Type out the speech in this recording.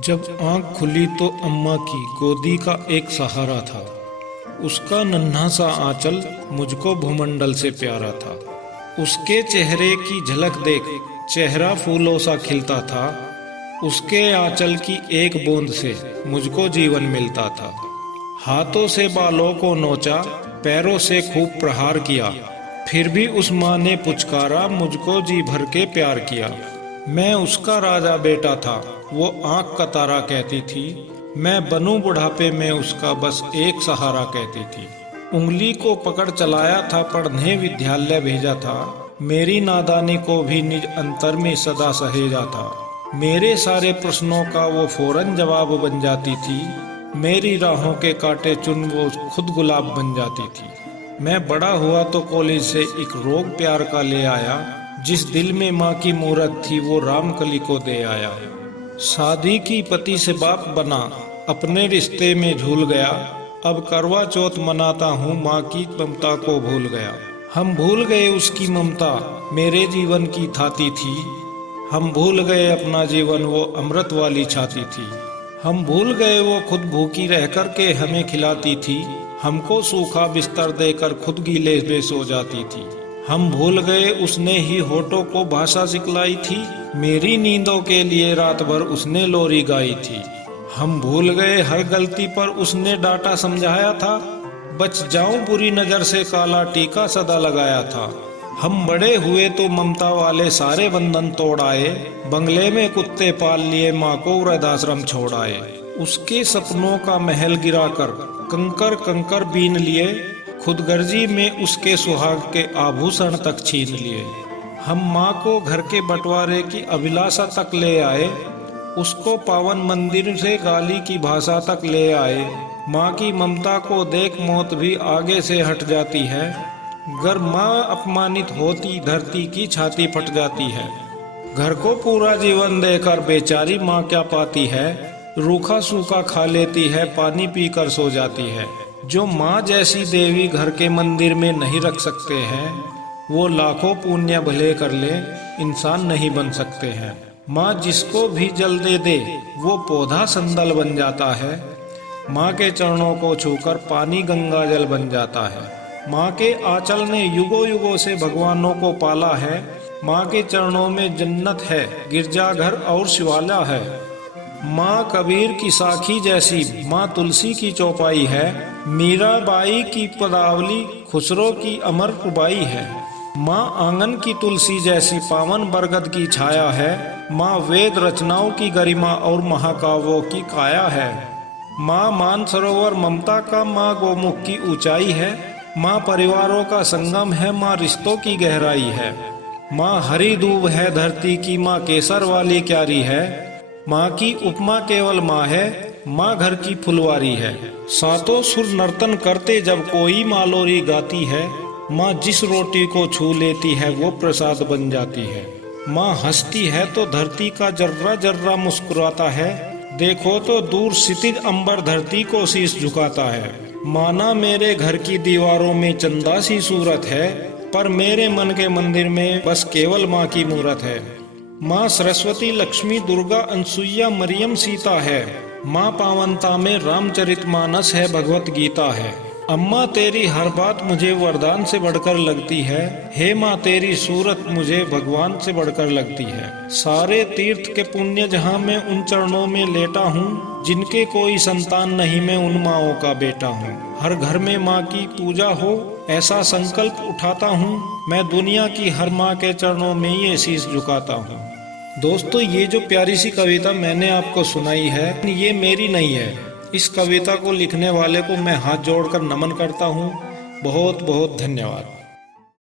जब आंख खुली तो अम्मा की गोदी का एक सहारा था। उसका नन्हा सा आंचल मुझको भूमंडल से प्यारा था। उसके चेहरे की झलक देख चेहरा फूलों सा खिलता था। उसके आंचल की एक बूंद से मुझको जीवन मिलता था। हाथों से बालों को नोचा, पैरों से खूब प्रहार किया, फिर भी उस माँ ने पुचकारा, मुझको जी भर के प्यार किया। मैं उसका राजा बेटा था, वो आंख का तारा कहती थी। मैं बनूं बुढ़ापे में उसका बस एक सहारा कहती थी। उंगली को पकड़ चलाया था, पढ़ने विद्यालय भेजा था। मेरी नादानी को भी निज अंतर में सदा सहेजा था। मेरे सारे प्रश्नों का वो फौरन जवाब बन जाती थी। मेरी राहों के कांटे चुन वो खुद गुलाब बन जाती थी। मैं बड़ा हुआ तो कॉलेज से एक रोग प्यार का ले आया। जिस दिल में माँ की मूरत थी वो रामकली को दे आया। शादी की पति से बाप बना, अपने रिश्ते में झूल गया। अब करवा चौथ मनाता हूँ, माँ की ममता को भूल गया। हम भूल गए उसकी ममता मेरे जीवन की थाती थी। हम भूल गए अपना जीवन वो अमृत वाली छाती थी। हम भूल गए वो खुद भूखी रह कर के हमें खिलाती थी। हमको सूखा बिस्तर देकर खुद गीले में सो जाती थी। हम भूल गए उसने ही होठों को भाषा सिखलाई थी। मेरी नींदों के लिए रात भर उसने लोरी गाई थी। हम भूल गए हर गलती पर उसने डांटा समझाया था। बच जाऊं बुरी नजर से काला टीका सदा लगाया था। हम बड़े हुए तो ममता वाले सारे बंधन तोड़ आए। बंगले में कुत्ते पाल लिए, माँ को वृद्धाश्रम छोड़ आए। उसके सपनों का महल गिराकर कंकर कंकर बीन लिए। खुदगर्जी में उसके सुहाग के आभूषण तक छीन लिए। हम माँ को घर के बंटवारे की अभिलाषा तक ले आए। उसको पावन मंदिर से गाली की भाषा तक ले आए। माँ की ममता को देख मौत भी आगे से हट जाती है। अगर माँ अपमानित होती धरती की छाती फट जाती है। घर को पूरा जीवन देकर बेचारी माँ क्या पाती है। रूखा सूखा खा लेती है, पानी पीकर सो जाती है। जो माँ जैसी देवी घर के मंदिर में नहीं रख सकते हैं, वो लाखों पुण्य भले कर ले इंसान नहीं बन सकते हैं। माँ जिसको भी जल दे दे वो पौधा संदल बन जाता है। माँ के चरणों को छूकर पानी गंगा जल बन जाता है। माँ के आंचल ने युगों युगों से भगवानों को पाला है। माँ के चरणों में जन्नत है, गिरजाघर और शिवाला है। माँ कबीर की साखी जैसी, माँ तुलसी की चौपाई है। मीराबाई की पदावली, खुसरो की अमर रुबाई है। माँ आंगन की तुलसी जैसी, पावन बरगद की छाया है। माँ वेद रचनाओं की गरिमा और महाकाव्यों की काया है। माँ मानसरोवर ममता का, माँ गोमुख की ऊंचाई है। माँ परिवारों का संगम है, माँ रिश्तों की गहराई है। माँ हरी दूब है धरती की, माँ केसर वाली क्यारी है। माँ की उपमा केवल माँ है, माँ घर की फुलवारी है। सातों सुर नर्तन करते जब कोई मालोरी गाती है। माँ जिस रोटी को छू लेती है वो प्रसाद बन जाती है। माँ हंसती है तो धरती का जर्रा जर्रा मुस्कुराता है। देखो तो दूर क्षितिज अंबर धरती को शीश झुकाता है। माना मेरे घर की दीवारों में चंदा सी सूरत है, पर मेरे मन के मंदिर में बस केवल माँ की मूरत है। माँ सरस्वती लक्ष्मी दुर्गा अनसुईया मरियम सीता है। माँ पावनता में रामचरितमानस है, भगवत गीता है। अम्मा तेरी हर बात मुझे वरदान से बढ़कर लगती है। हे माँ तेरी सूरत मुझे भगवान से बढ़कर लगती है। सारे तीर्थ के पुण्य जहाँ मैं उन चरणों में लेटा हूँ। जिनके कोई संतान नहीं मैं उन माँओं का बेटा हूँ। हर घर में माँ की पूजा हो ऐसा संकल्प उठाता हूँ। मैं दुनिया की हर माँ के चरणों में ये शीश झुकाता हूँ। दोस्तों, ये जो प्यारी सी कविता मैंने आपको सुनाई है, ये मेरी नहीं है। इस कविता को लिखने वाले को मैं हाथ जोड़कर नमन करता हूँ। बहुत बहुत धन्यवाद।